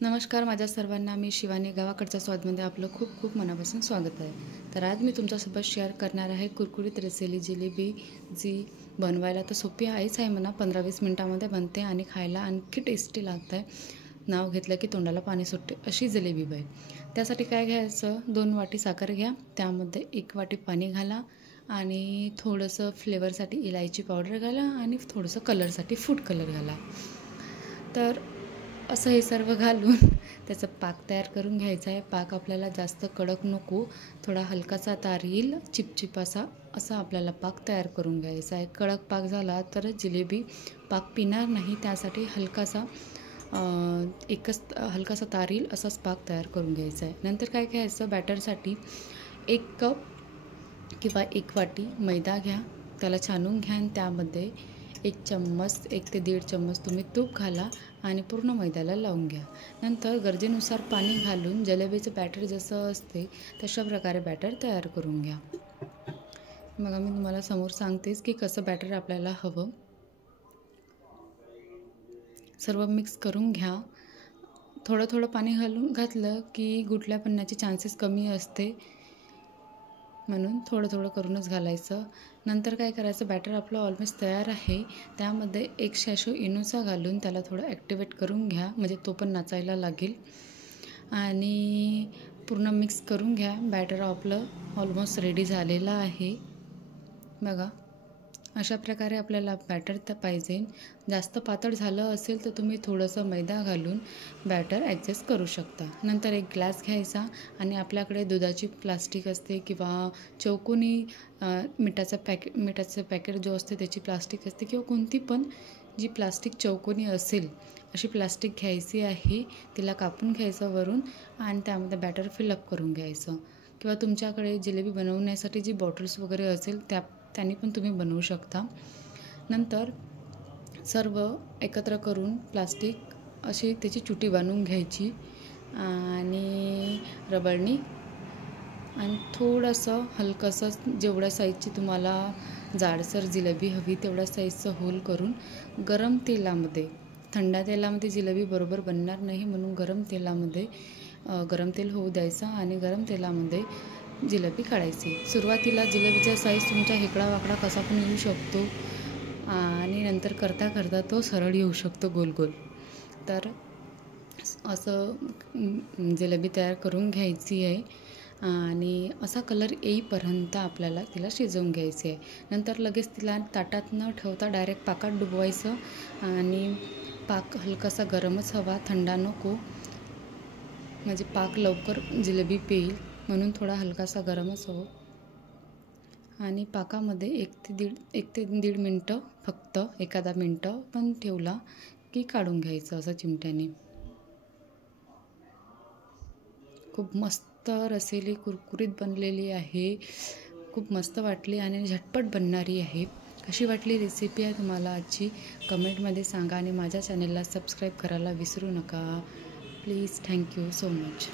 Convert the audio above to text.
नमस्कार माझ्या सर्वांना, मी शिवानी. गावाकडच्या स्वादमध्ये आपलं खूप खूप मनापासून स्वागत आहे. तर आज मी तुमच्यासोबत शेअर करणार आहे कुरकुरीत रसेली जिलेबी, जी बनवायला तर सोपी आहेच आहे म्हणा. 15-20 मिनटामध्ये बनते आणि खायला आणखी टेस्टी लागतं आहे. नाव घेतलं की तोंडाला पाणी सुटते अशी जिलेबी बाई. त्यासाठी काय घ्यायचं, 2 वाटी साखर घ्या, त्यामध्ये 1 वाटी पाणी घाला आणि थोडंसं फ्लेवरसाठी इलायची पावडर घाला आणि थोडंसं कलरसाठी फूड कलर घाला. तर असं हे सर्व घालून त्याचा पाक तयार करून घ्यायचा आहे. पाक आपल्याला जास्त कडक नको, थोडा हलकासा तार येईल, चिपचिप असा आपल्याला पाक तयार करून घ्यायचा आहे. कडक पाक झाला तर जिलेबी पाक पिणार नाही, त्यासाठी हलकासा तार येईल असाच पाक तयार करून घ्यायचा आहे. नंतर काय घ्यायचं, बॅटरसाठी 1 कप किंवा 1 वाटी मैदा घ्या, त्याला छानून घ्या आणि त्यामध्ये 1 चम्मच 1 ते 1.5 चम्मच तुम्ही तूप घाला आणि पूर्ण मैद्याला लावून घ्या. नंतर गरजेनुसार पाणी घालून जिलेबीचं बॅटर जसं असते तशा प्रकारे बॅटर तयार करून घ्या. मग मी तुम्हाला समोर सांगतेच की कसं बॅटर आपल्याला हवं. सर्व मिक्स करून घ्या. थोडं पाणी घातलं की गुठल्या पडण्याचे चान्सेस कमी असते, म्हणून थोडं करूनच घालायचं. नंतर काय करायचं, बॅटर आपलं ऑलमोस्ट तयार आहे. त्यामध्ये 1 शॅशो इनोचा घालून त्याला थोडं ॲक्टिवेट करून घ्या, म्हणजे तो पण नाचायला लागेल आणि पूर्ण मिक्स करून घ्या. बॅटर आपलं ऑलमोस्ट रेडी झालेलं आहे. बघा, अशा प्रकारे आपल्याला बॅटर तर पाहिजे. जास्त पातळ झालं असेल तर तुम्ही थोडंसं मैदा घालून बॅटर ॲडजस्ट करू शकता. नंतर 1 ग्लास घ्यायचा आणि आपल्याकडे दुधाची प्लास्टिक असते किंवा चौकोनी मिठाचं पॅकेट जो असते त्याची प्लास्टिक असते, किंवा कोणती पण जी प्लास्टिक चौकोनी असेल अशी प्लास्टिक घ्यायची आहे. तिला कापून घ्यायचं वरून आणि त्यामध्ये बॅटर फिलअप करून घ्यायचं. किंवा तुमच्याकडे जिलेबी बनवण्यासाठी जी बॉटल्स वगैरे असेल त्यांनी पण तुम्ही बनवू शकता. नंतर सर्व एकत्र करून प्लास्टिक अशी त्याची चुटी बांधून घ्यायची आणि रबरनी आणि थोडंसं हलकंसं जेवढ्या साईजची तुम्हाला जाडसर जिलेबी हवी तेवढ्या साईजचं होल करून गरम तेलामध्ये, थंड तेलामध्ये जिलेबी बरोबर बनणार नाही, म्हणून गरम तेल होऊ द्यायचं आणि गरम तेलामध्ये जिलेबी काढायची. सुरुवातीला जिलेबीचा साईज तुमचा हेकडा वाकडा कसा पण येऊ शकतो आणि नंतर करता तो सरळ येऊ शकतो गोल. तर असं जिलेबी तयार करून घ्यायची आहे आणि असा कलर येईपर्यंत आपल्याला तिला शिजवून घ्यायची आहे. नंतर लगेच तिला ताटात न ठेवता डायरेक्ट पाकात डुबवायचं आणि पाक हलकासा गरमच हवा, थंडा नको, म्हणजे पाक लवकर जिलेबी पेईल, म्हणून थोडा हलकासा गरमच हवं. आणि पाकामध्ये 1 ते 1.5 मिनटं, फक्त एखादा मिनटं पण ठेवला की काढून घ्यायचं असं चिमट्याने. खूप मस्त रसेली कुरकुरीत बनलेली आहे. खूप मस्त वाटली आणि झटपट बनणारी आहे. कशी वाटली रेसिपी आहे तुम्हाला आजची, कमेंटमध्ये सांगा आणि माझ्या चॅनलला सबस्क्राईब करायला विसरू नका प्लीज. Thank you so much.